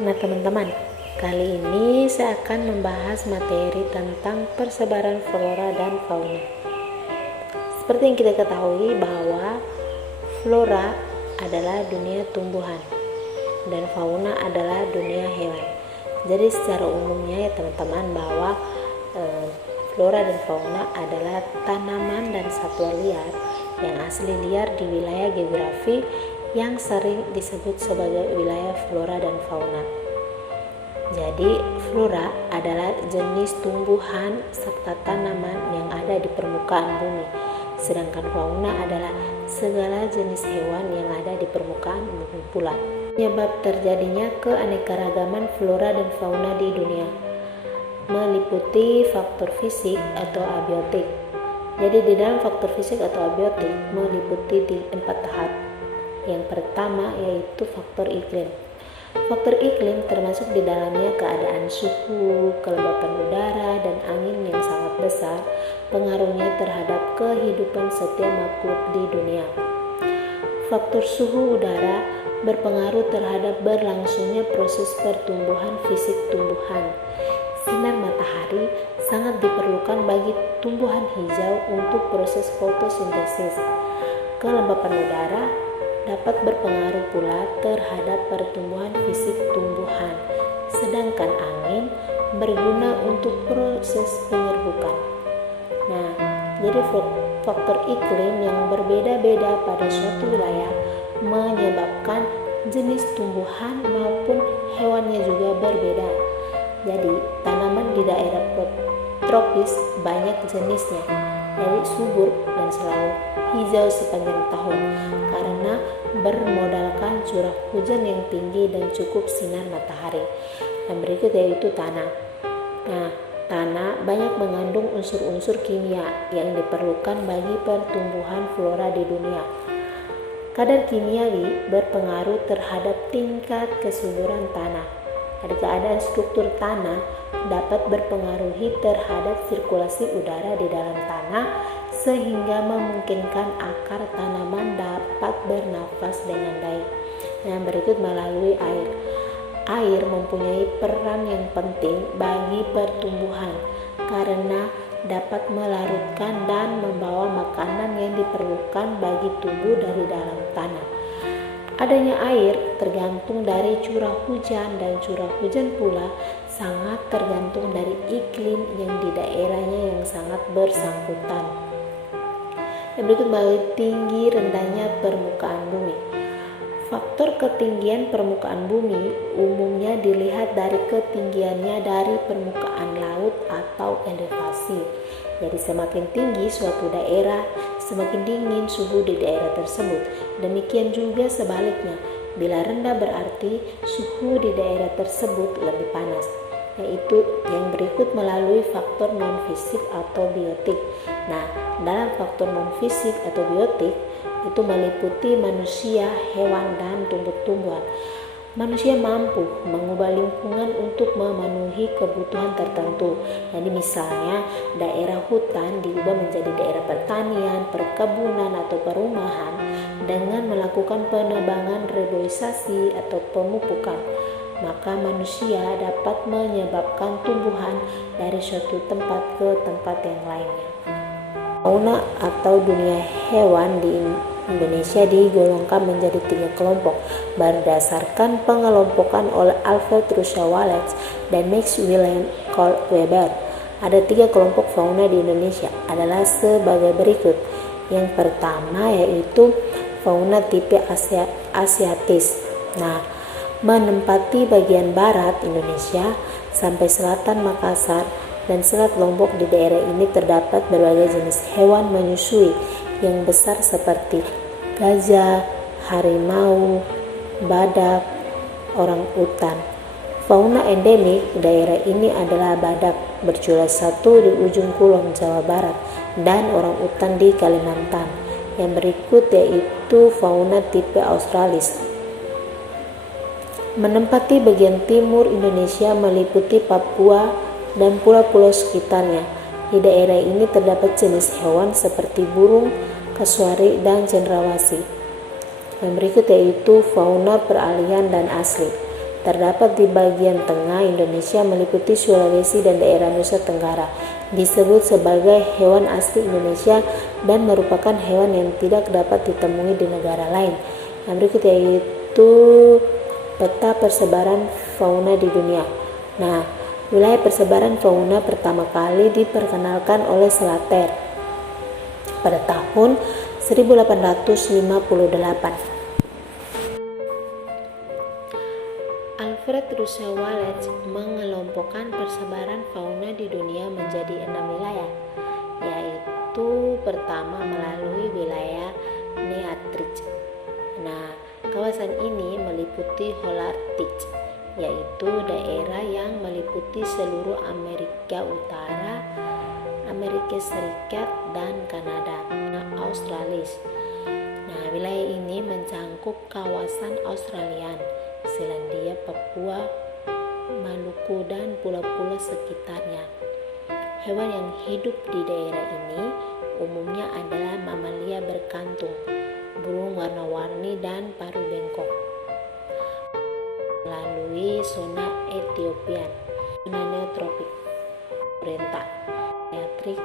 Nah teman-teman, kali ini saya akan membahas materi tentang persebaran flora dan fauna. Seperti yang kita ketahui bahwa flora adalah dunia tumbuhan dan fauna adalah dunia hewan. Jadi secara umumnya ya teman-teman bahwa flora dan fauna adalah tanaman dan satwa liar yang asli liar di wilayah geografi yang sering disebut sebagai wilayah flora dan fauna. Jadi flora adalah jenis tumbuhan serta tanaman yang ada di permukaan bumi, sedangkan fauna adalah segala jenis hewan yang ada di permukaan bumi pula. Penyebab terjadinya keanekaragaman flora dan fauna di dunia meliputi faktor fisik atau abiotik. Jadi di dalam faktor fisik atau abiotik meliputi di 4 tahap. Yang pertama yaitu faktor iklim. Faktor iklim termasuk di dalamnya keadaan suhu, kelembapan udara, dan angin yang sangat besar pengaruhnya terhadap kehidupan setiap makhluk di dunia. Faktor suhu udara berpengaruh terhadap berlangsungnya proses pertumbuhan fisik tumbuhan. Sinar matahari sangat diperlukan bagi tumbuhan hijau untuk proses fotosintesis. Kelembapan udara dapat berpengaruh pula terhadap pertumbuhan fisik tumbuhan, sedangkan angin berguna untuk proses penyerbukan. Nah, jadi faktor iklim yang berbeda-beda pada suatu wilayah menyebabkan jenis tumbuhan maupun hewannya juga berbeda. Jadi, tanaman di daerah tropis banyak jenisnya, dari subur dan selalu hijau sepanjang tahun karena bermodalkan curah hujan yang tinggi dan cukup sinar matahari. Yang berikut yaitu tanah. Nah, tanah banyak mengandung unsur-unsur kimia yang diperlukan bagi pertumbuhan flora di dunia. Kadar kimiawi berpengaruh terhadap tingkat kesuburan tanah. Ada keadaan struktur tanah dapat berpengaruhi terhadap sirkulasi udara di dalam tanah sehingga memungkinkan akar tanaman dapat bernafas dengan baik. Yang berikut melalui air. Air mempunyai peran yang penting bagi pertumbuhan karena dapat melarutkan dan membawa makanan yang diperlukan bagi tubuh dari dalam tanah. Adanya air tergantung dari curah hujan dan curah hujan pula sangat tergantung dari iklim yang di daerahnya yang sangat bersangkutan. Yang berikut melalui tinggi rendahnya permukaan bumi. Faktor ketinggian permukaan bumi umumnya dilihat dari ketinggiannya dari permukaan laut atau elevasi. Jadi semakin tinggi suatu daerah, semakin dingin suhu di daerah tersebut. Demikian juga sebaliknya, bila rendah berarti suhu di daerah tersebut lebih panas. Yaitu yang berikut melalui faktor non-fisik atau biotik. Nah, dalam faktor non-fisik atau biotik itu meliputi manusia, hewan, dan tumbuh-tumbuhan. Manusia mampu mengubah lingkungan untuk memenuhi kebutuhan tertentu. Jadi misalnya daerah hutan diubah menjadi daerah pertanian, perkebunan, atau perumahan dengan melakukan penebangan, reboisasi, atau pemupukan. Maka manusia dapat menyebabkan tumbuhan dari suatu tempat ke tempat yang lainnya. Fauna atau dunia hewan di Indonesia digolongkan menjadi 3 kelompok berdasarkan pengelompokan oleh Alfred Russel Wallace dan Max Wilhelm Carl Weber. Ada 3 kelompok fauna di Indonesia adalah sebagai berikut. Yang pertama yaitu fauna tipe Asiatis. Nah, menempati bagian barat Indonesia sampai selatan Makassar dan Selat Lombok. Di daerah ini terdapat berbagai jenis hewan menyusui yang besar seperti gajah, harimau, badak, orang utan. Fauna endemik daerah ini adalah badak berjumlah 1 di ujung kulon Jawa Barat dan orang utan di Kalimantan. Yang berikut yaitu fauna tipe Australis. Menempati bagian timur Indonesia meliputi Papua dan pulau-pulau sekitarnya. Di daerah ini terdapat jenis hewan seperti burung, kasuari, dan cendrawasih. Yang berikut yaitu fauna peralihan dan asli. terdapat di bagian tengah Indonesia meliputi Sulawesi dan daerah Nusa Tenggara. Disebut sebagai hewan asli Indonesia dan merupakan hewan yang tidak dapat ditemui di negara lain. Yang berikut yaitu peta persebaran fauna di dunia. Nah, wilayah persebaran fauna pertama kali diperkenalkan oleh Slater pada tahun 1858. Alfred Russel Wallace mengelompokkan persebaran fauna di dunia menjadi 6 wilayah, yaitu pertama melalui wilayah Nearctic. Nah, kawasan ini meliputi Holarctic, yaitu daerah yang meliputi seluruh Amerika Utara, Amerika Serikat, dan Kanada, Australis. Nah, wilayah ini mencangkup kawasan Australian, Selandia, Papua, Maluku, dan pulau-pulau sekitarnya. Hewan yang hidup di daerah ini umumnya adalah mamalia berkantung, burung warna-warni, dan paru bengkok. Melalui zona Ethiopian, zona neotropik, oriental, Nearctic,